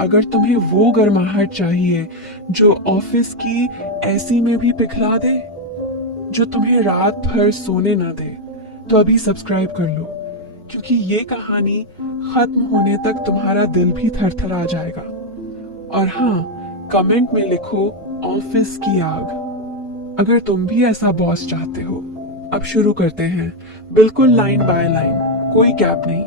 अगर तुम्हें वो गर्माहट चाहिए जो ऑफिस की एसी में भी पिघला दे, जो तुम्हें रात भर सोने ना दे, तो अभी सब्सक्राइब कर लो, क्योंकि ये कहानी खत्म होने तक तुम्हारा दिल भी थरथरा जाएगा। और हाँ, कमेंट में लिखो ऑफिस की आग, अगर तुम भी ऐसा बॉस चाहते हो। अब शुरू करते हैं, बिल्कुल लाइन बाय लाइन, कोई गैप नहीं।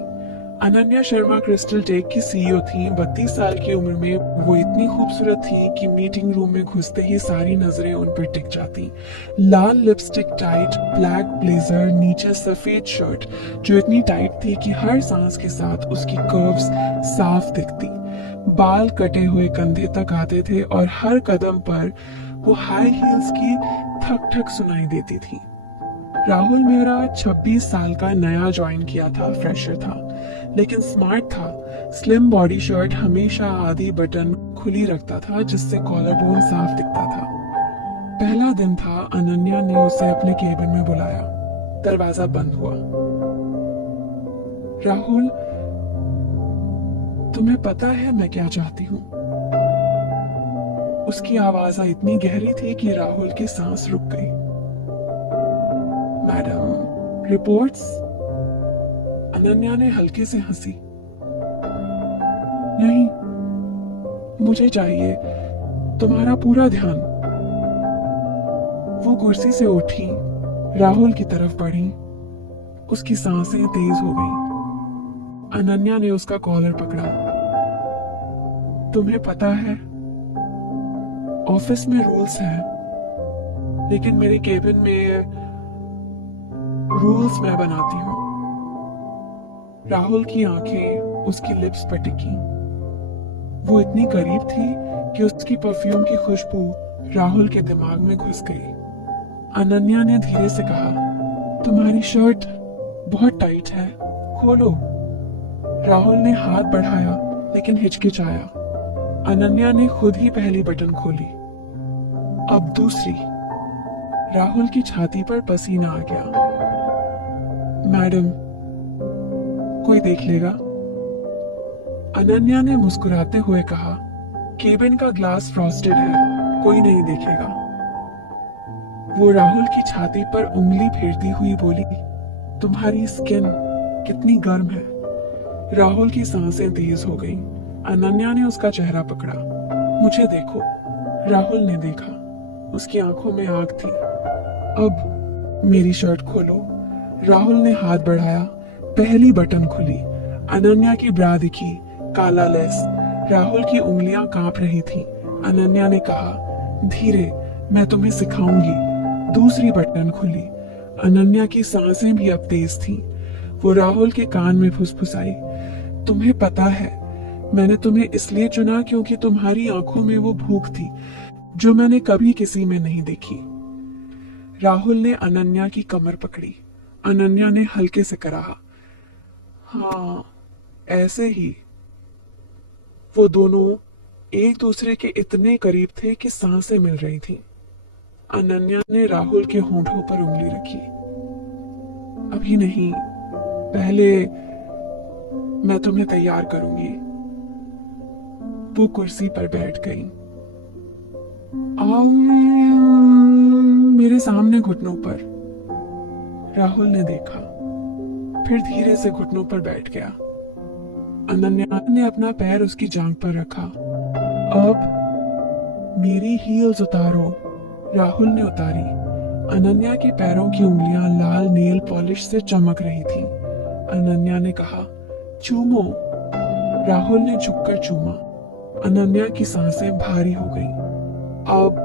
अनन्या शर्मा क्रिस्टल टेक की सीईओ थी। 32 साल की उम्र में वो इतनी खूबसूरत थी कि मीटिंग रूम में घुसते ही सारी नजरें उन पर टिक जाती। लाल लिपस्टिक टाइट, ब्लैक ब्लेजर, नीचे सफेद शर्ट जो इतनी टाइट थी कि हर सांस के साथ उसकी कर्व्स साफ दिखती। बाल कटे हुए कंधे तक आते थे और हर कदम पर वो हाई हील्स की ठक ठक सुनाई देती थी। राहुल मेरा 26 साल का नया ज्वाइन किया था, फ्रेशर था, लेकिन स्मार्ट था। स्लिम बॉडी शर्ट हमेशा आधी बटन खुली रखता था, जिससे कॉलर बोन साफ दिखता था। पहला दिन था। अनन्या ने उसे अपने केबिन में बुलाया। दरवाजा बंद हुआ। राहुल, तुम्हें पता है मैं क्या चाहती हूँ? उसकी आवाज इतनी गहरी थी कि राहुल की सांस रुक गई। Madam, reports? अनन्या ने हल्के से हंसी। नहीं, मुझे चाहिए तुम्हारा पूरा ध्यान। वो कुर्सी से उठी, राहुल की तरफ बढ़ी। उसकी सांसें तेज हो गई। अनन्या ने उसका कॉलर पकड़ा। तुम्हें पता है, ऑफिस में रूल्स हैं, लेकिन मेरे केबिन में रूल्स मैं बनाती हूँ। राहुल की आंखें उसकी लिप्स पर टिकी। वो इतनी करीब थी कि उसकी परफ्यूम की खुशबू राहुल के दिमाग में घुस गई। अनन्या ने धीरे से कहा, तुम्हारी शर्ट बहुत टाइट है, खोलो। राहुल ने हाथ बढ़ाया, लेकिन हिचकिचाया। अनन्या ने खुद ही पहली बटन खोली। अब दूसरी। राहुल की छाती पर पसीना आ गया। मैडम, कोई देख लेगा? अनन्या ने मुस्कुराते हुए कहा, केबिन का ग्लास फ्रॉस्टेड है, कोई नहीं देखेगा। वो राहुल की छाती पर उंगली फेरती हुई बोली, तुम्हारी स्किन कितनी गर्म है। राहुल की सांसें तेज हो गईं। अनन्या ने उसका चेहरा पकड़ा। मुझे देखो। राहुल ने देखा। उसकी आंखों में आग थी। अब मेरी शर्ट खोलो। राहुल ने हाथ बढ़ाया। पहली बटन खुली। अनन्या की ब्रा दिखी, काला लेस। राहुल की उंगलियां कांप रही थीं। अनन्या ने कहा, धीरे, मैं तुम्हें सिखाऊंगी। दूसरी बटन खुली। अनन्या की सांसें भी अब तेज थीं। वो राहुल के कान में फुसफुसाई, तुम्हें पता है, मैंने तुम्हें इसलिए चुना क्योंकि तुम्हारी आंखों में वो भूख थी जो मैंने कभी किसी में नहीं देखी। राहुल ने अनन्या की कमर पकड़ी। अनन्या ने हल्के से कहा, हाँ, ऐसे ही। वो दोनों एक दूसरे के इतने करीब थे कि सांसें मिल रही थीं। अनन्या ने राहुल के होंठों पर उंगली रखी। अभी नहीं, पहले मैं तुम्हें तैयार करूंगी। वो कुर्सी पर बैठ गई। आओ मेरे सामने घुटनों पर। राहुल ने देखा, फिर धीरे से घुटनों पर बैठ गया। अनन्या ने अपना पैर उसकी जांघ पर रखा। अब मेरी हील्स उतारो। राहुल ने उतारी। अनन्या के पैरों की उंगलियां लाल नेल पॉलिश से चमक रही थीं। अनन्या ने कहा, चूमो। राहुल ने झुककर चूमा। अनन्या की सांसें भारी हो गईं। अब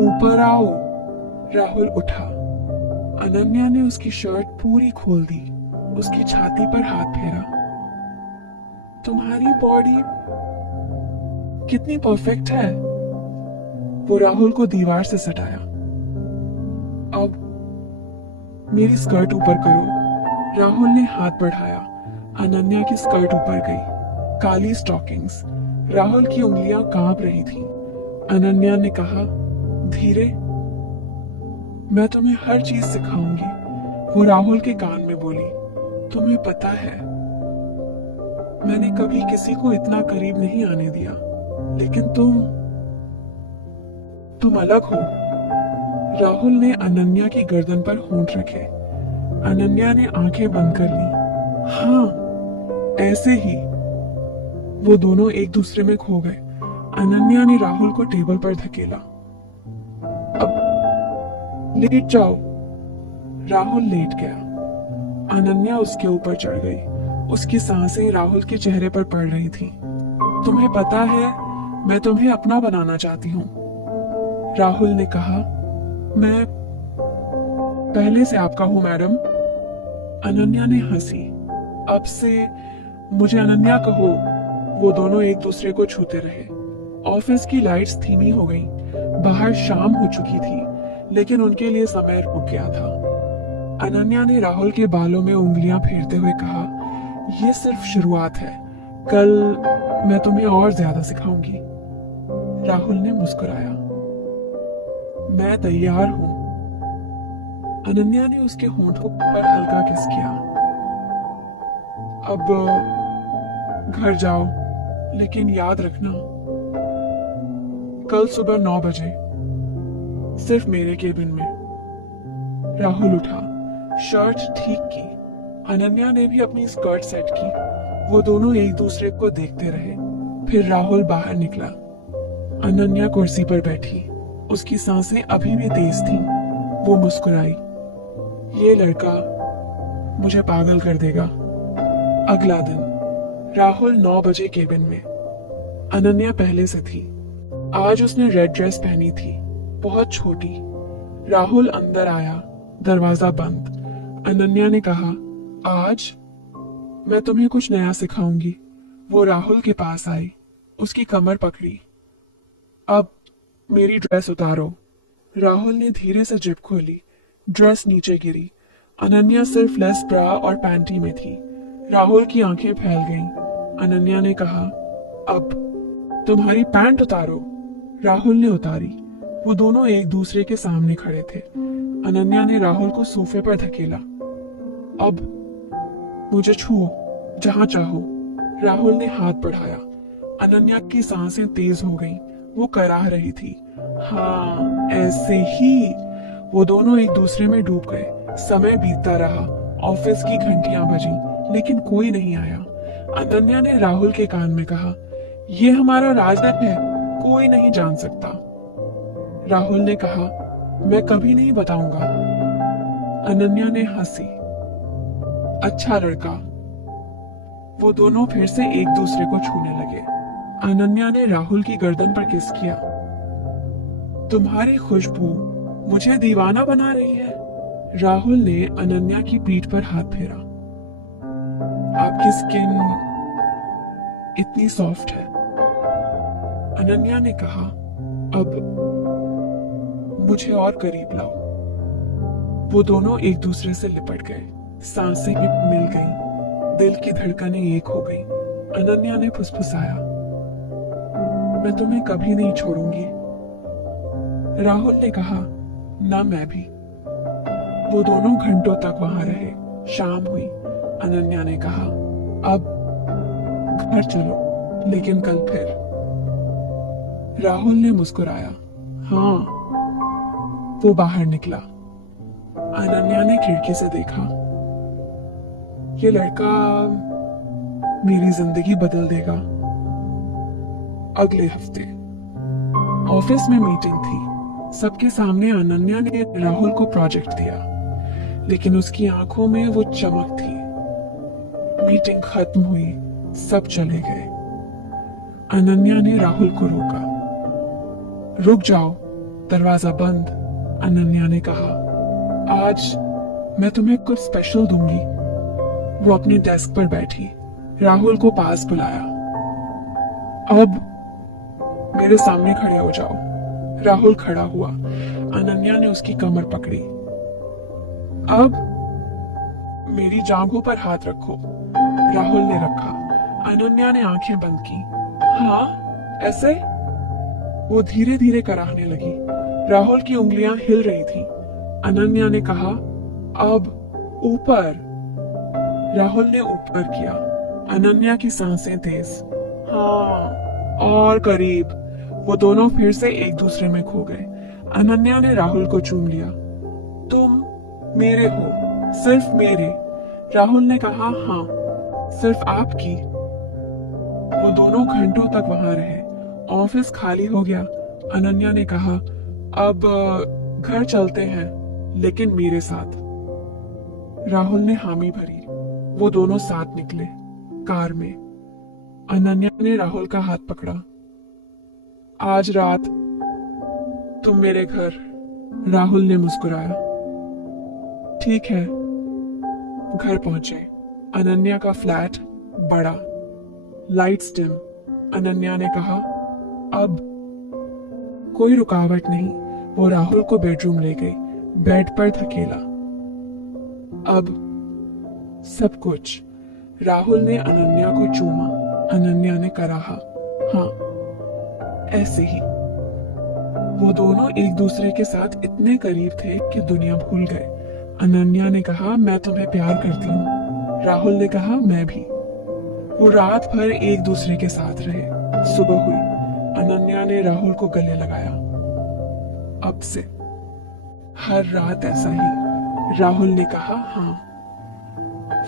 ऊपर आओ। राहुल उठा। अनन्या ने उसकी शर्ट पूरी खोल दी। उसकी छाती पर हाथ फेरा। तुम्हारी बॉडी कितनी परफेक्ट है। वो राहुल को दीवार से सटाया। अब मेरी स्कर्ट ऊपर करो। राहुल ने हाथ बढ़ाया। अनन्या की स्कर्ट ऊपर गई। काली स्टॉकिंग्स। राहुल की उंगलियां कांप रही थीं। अनन्या ने कहा, धीरे, मैं तुम्हें हर चीज सिखाऊंगी। वो राहुल के कान में बोली, तुम्हें पता है, मैंने कभी किसी को इतना करीब नहीं आने दिया, लेकिन तुम अलग हो। राहुल ने अनन्या की गर्दन पर होंठ रखे। अनन्या ने आंखें बंद कर ली। हाँ, ऐसे ही। वो दोनों एक दूसरे में खो गए। अनन्या ने राहुल को टेबल पर धकेला। अब लेट जाओ। राहुल लेट गया। अनन्या उसके ऊपर चढ़ गई। उसकी सांसें राहुल के चेहरे पर पड़ रही थी। तुम्हें पता है, मैं तुम्हें अपना बनाना चाहती हूँ, राहुल ने कहा। मैं पहले से आपका हूं मैडम। अनन्या ने हंसी। अब से मुझे अनन्या कहो। वो दोनों एक दूसरे को छूते रहे। ऑफिस की लाइट्स धीमी हो गईं। बाहर शाम हो चुकी थी, लेकिन उनके लिए समय रुक गया था। अनन्या ने राहुल के बालों में उंगलियां फेरते हुए कहा, यह सिर्फ शुरुआत है, कल मैं तुम्हें और ज्यादा सिखाऊंगी। राहुल ने मुस्कुराया। मैं तैयार हूं। अनन्या ने उसके होंठों पर हल्का किस किया। अब घर जाओ, लेकिन याद रखना, कल सुबह 9 बजे, सिर्फ मेरे केबिन में। राहुल उठा, शर्ट ठीक की। अनन्या ने भी अपनी स्कर्ट सेट की। वो दोनों एक दूसरे को देखते रहे। फिर राहुल बाहर निकला। अनन्या कुर्सी पर बैठी। उसकी सांसें अभी भी तेज थीं। वो मुस्कुराई। ये लड़का मुझे पागल कर देगा। अगला दिन राहुल 9 बजे केबिन में। अनन्या पहले से थी। आज उसने रेड ड्रेस पहनी थी, बहुत छोटी। राहुल अंदर आया, दरवाजा बंद। अनन्या ने कहा, आज मैं तुम्हें कुछ नया सिखाऊंगी। वो राहुल के पास आई, उसकी कमर पकड़ी। अब मेरी ड्रेस उतारो। राहुल ने धीरे से जिप खोली। ड्रेस नीचे गिरी। अनन्या सिर्फ लेस ब्रा और पैंटी में थी। राहुल की आंखें फैल गईं। अनन्या ने कहा, अब तुम्हारी पैंट उतारो। राहुल ने उतारी। वो दोनों एक दूसरे के सामने खड़े थे। अनन्या ने राहुल को सोफे पर धकेला। अब मुझे छुओ, जहां चाहो। राहुल ने हाथ बढ़ाया। अनन्या की सांसें तेज हो गईं। वो कराह रही थी। हाँ, ऐसे ही। वो दोनों एक दूसरे में डूब गए। समय बीतता रहा। ऑफिस की घंटियां बजी, लेकिन कोई नहीं आया। अनन्या ने राहुल के कान में कहा, यह हमारा राज है, कोई नहीं जान सकता। राहुल ने कहा, मैं कभी नहीं बताऊंगा। अनन्या ने हंसी। अच्छा लड़का। वो दोनों फिर से एक दूसरे को छूने लगे। अनन्या ने राहुल की गर्दन पर किस किया। तुम्हारी खुशबू मुझे दीवाना बना रही है। राहुल ने अनन्या की पीठ पर हाथ फेरा। आपकी स्किन इतनी सॉफ्ट है। अनन्या ने कहा, अब मुझे और करीब लाओ। वो दोनों एक दूसरे से लिपट गए। सांसें मिल गईं। दिल की धड़कनें एक हो गईं। अनन्या ने फुसफुसाया, मैं तुम्हें कभी नहीं छोड़ूंगी। राहुल ने कहा, ना मैं भी। वो दोनों घंटों तक वहां रहे। शाम हुई। अनन्या ने कहा, अब घर चलो, लेकिन कल फिर। राहुल ने मुस्कुराया। हाँ। वो बाहर निकला। अनन्या ने खिड़की से देखा। ये लड़का मेरी जिंदगी बदल देगा। अगले हफ्ते ऑफिस में मीटिंग थी। सबके सामने अनन्या ने राहुल को प्रोजेक्ट दिया, लेकिन उसकी आंखों में वो चमक थी। मीटिंग खत्म हुई। सब चले गए। अनन्या ने राहुल को रोका। रुक जाओ, दरवाजा बंद। अनन्या ने कहा, आज मैं तुम्हें कुछ स्पेशल दूंगी। वो अपने डेस्क पर बैठी। राहुल को पास बुलाया। अब मेरे सामने खड़े हो जाओ। राहुल खड़ा हुआ। अनन्या ने उसकी कमर पकड़ी। अब मेरी जांघों पर हाथ रखो। राहुल ने रखा। अनन्या ने आंखें बंद की। हाँ, ऐसे? वो धीरे धीरे कराहने लगी। राहुल की उंगलियां हिल रही थीं। अनन्या ने कहा, अब ऊपर। राहुल ने ऊपर किया। अनन्या की सांसें तेज। हाँ, और करीब। वो दोनों फिर से एक दूसरे में खो गए। अनन्या ने राहुल को चूम लिया। तुम मेरे हो, सिर्फ मेरे। राहुल ने कहा, हाँ, सिर्फ आपकी। वो दोनों घंटों तक वहां रहे। ऑफिस खाली हो गया। अनन्या ने कहा, अब घर चलते हैं, लेकिन मेरे साथ। राहुल ने हामी भरी। वो दोनों साथ निकले, कार में। अनन्या ने राहुल का हाथ पकड़ा। आज रात तुम मेरे घर। राहुल ने मुस्कुराया। ठीक है। घर पहुंचे। अनन्या का फ्लैट बड़ा, लाइट्स डिम। अनन्या ने कहा, अब। कोई रुकावट नहीं। वो राहुल को बेडरूम ले गई, बेड पर धकेला। अब सब कुछ। राहुल ने अनन्या को चूमा। अनन्या ने कराहा, हाँ, ऐसे ही। वो दोनों एक दूसरे के साथ इतने करीब थे कि दुनिया भूल गए। अनन्या ने कहा, मैं तुम्हें प्यार करती हूँ। राहुल ने कहा, मैं भी। वो रात भर एक दूसरे के साथ रहे। सुबह हुई। अनन्या ने राहुल को गले लगाया। अब से हर रात ऐसा ही। राहुल ने कहा, हाँ।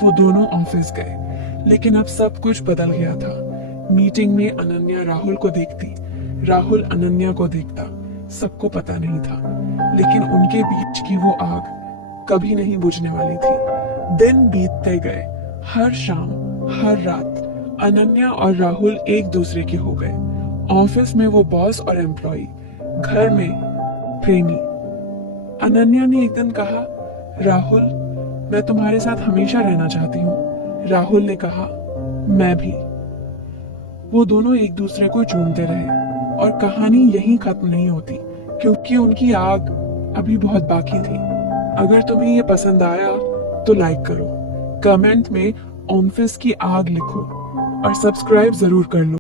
वो दोनों ऑफिस गए, लेकिन अब सब कुछ बदल गया था। मीटिंग में अनन्या राहुल को देखती, राहुल अनन्या को देखता। सबको पता नहीं था, लेकिन उनके बीच की वो आग कभी नहीं बुझने वाली थी। दिन बीतते गए। हर शाम, हर रात अनन्या और राहुल एक दूसरे के हो गए। ऑफिस में वो बॉस और एम्प्लॉय, घर में प्रेमी। अनन्या ने एक दिन कहा, राहुल, मैं तुम्हारे साथ हमेशा रहना चाहती हूँ। राहुल ने कहा, मैं भी। वो दोनों एक दूसरे को चूमते रहे और कहानी यहीं खत्म नहीं होती, क्योंकि उनकी आग अभी बहुत बाकी थी। अगर तुम्हें ये पसंद आया तो लाइक करो, कमेंट में ऑफिस की आग लिखो और सब्सक्राइब जरूर कर लो।